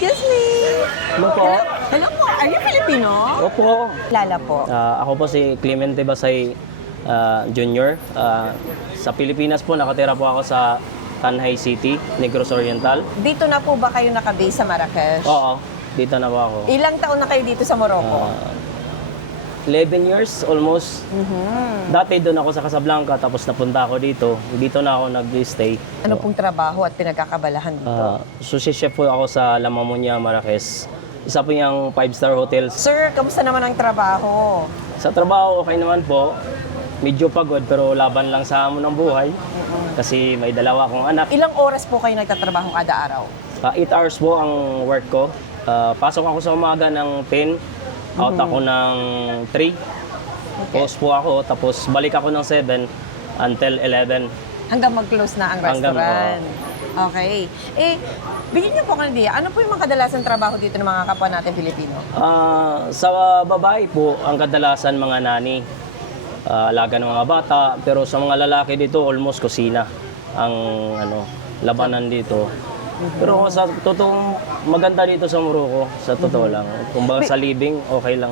Excuse me. Ano po? Hello po. Are you Filipino? Opo. Lala po. Ako po si Clemente Basay Jr. Sa Pilipinas po, nakatira po ako sa Tanhay City, Negros Oriental. Dito na po ba kayo nakabase sa Marrakesh? Oo, dito na po ako. Ilang taon na kayo dito sa Morocco? 11 years almost. Dati doon ako sa Casablanca, tapos napunta ako dito. Dito na ako nag-stay. Ano pong trabaho at pinagkakabalahan dito? Sushi chef po ako sa La Mamonia, Marrakesh. Isa po yung 5-star hotels. Sir, kamusta naman ang trabaho? Sa trabaho, okay naman po. Medyo pagod, pero laban lang sa hamon ng buhay. Kasi may dalawa akong anak. Ilang oras po kayo nagtatrabaho kada araw? 8 hours po ang work ko. Pasok ako sa umaga ng 10. Out ako ng 3. Post po ako, tapos balik ako ng 7 until 11. Hanggang mag-close na ang Hanggang, restaurant. Okay. Bigyan niyo po ng idea, ano po yung mga kadalasan trabaho dito ng mga kapwa natin Pilipino? Sa babae po, ang kadalasan mga nani, alaga ng mga bata, pero sa mga lalaki dito, almost kusina ang labanan dito. Pero sa totoong maganda dito sa Morocco, sa totoo lang. Kumbaga sa living, okay lang.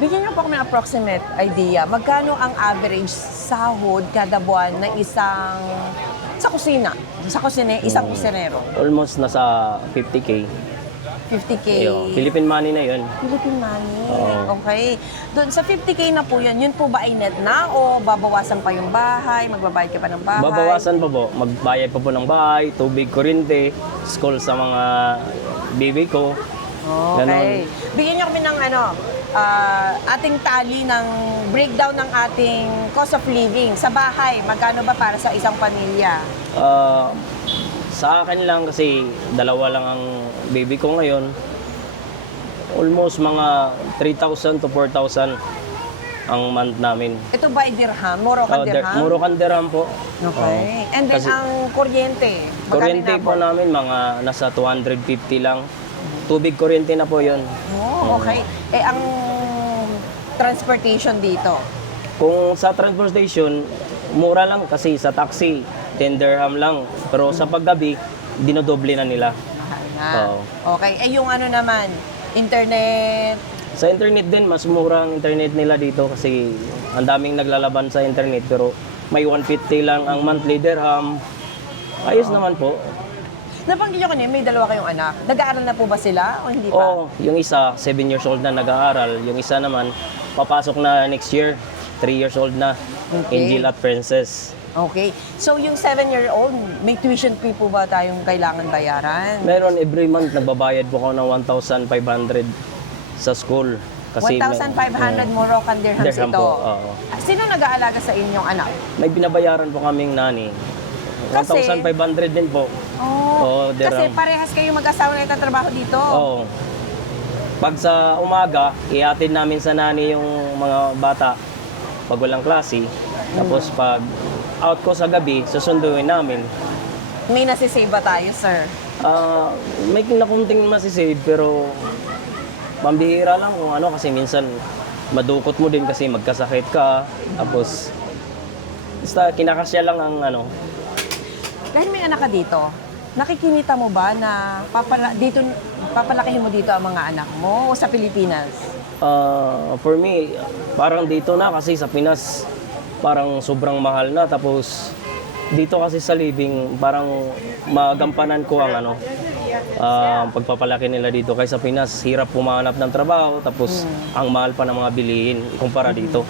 Bigyan niyo po kami ng approximate idea, magkano ang average sahod kada buwan ng isang sa kusina? Isang kusinero? Almost nasa 50K. 50K. Philippine money na yun. Philippine money. Oo. Okay. Doon sa 50K na po yun po ba ay net na o babawasan pa yung bahay? Magbabayad ka pa ng bahay? Babawasan pa po. Magbayad pa po ng bahay, tubig, kuryente, school sa mga baby ko. Okay. Bigyan niyo kami ng ating tali ng breakdown ng ating cost of living. Sa bahay, magkano ba para sa isang pamilya? Sa akin lang kasi dalawa lang ang baby ko ngayon. Almost mga 3,000 to 4,000 ang month namin. Ito ba ay dirham? Moroccan dirham? Moroccan dirham po. Okay. And then Kasi ang kuryente? kuryente po namin mga nasa 250 lang. Tubig kuryente na po yun. Okay. Ang transportation dito? Kung sa transportation, mura lang kasi sa taxi, 10 dirham lang. Pero sa paggabi, dinodoble na nila. Mahal na. Oo. Okay. Yung naman, internet? Sa internet din, mas mura ang internet nila dito kasi ang daming naglalaban sa internet. Pero may 150 lang ang monthly dirham. Ayos naman po. Nabanggit nyo kanina, may dalawa kayong anak. Nag-aaral na po ba sila o hindi pa? Oo, yung isa, 7 years old na nag-aaral. Yung isa naman, papasok na next year, 3 years old na. Okay. Angel at Princess. Okay. So, yung 7-year-old, may tuition fee po ba tayong kailangan bayaran? Meron every month, nagbabayad po ako ng 1,500 sa school. 1,500 Moroccan dirhams dirham ito. po, oo. Sino nag-aalaga sa inyong anak? May binabayaran po kaming nani. Kasi- 1,500 din po. Oo, Kasi dirham. parehas kayo mag-asawa na nagtatrabaho dito. Oo. Pag sa umaga, iatid namin sa nani yung mga bata pag walang klase. Tapos pag out ko sa gabi, susunduin namin. May nasisave ba tayo, sir? May kinakunting masisave pero pambihira lang kung kasi minsan madukot mo din kasi magkasakit ka. Tapos basta kinakasya lang ang Dahil may anak ka dito, nakikinita mo ba na papalakihin mo dito ang mga anak mo o sa Pilipinas? For me, parang dito na kasi sa Pinas parang sobrang mahal na. Tapos dito kasi sa living parang magampanan ko ang pagpapalaki nila dito. Kaysa Pinas, hirap pumanap ng trabaho tapos ang mahal pa ng mga bilihin kumpara dito.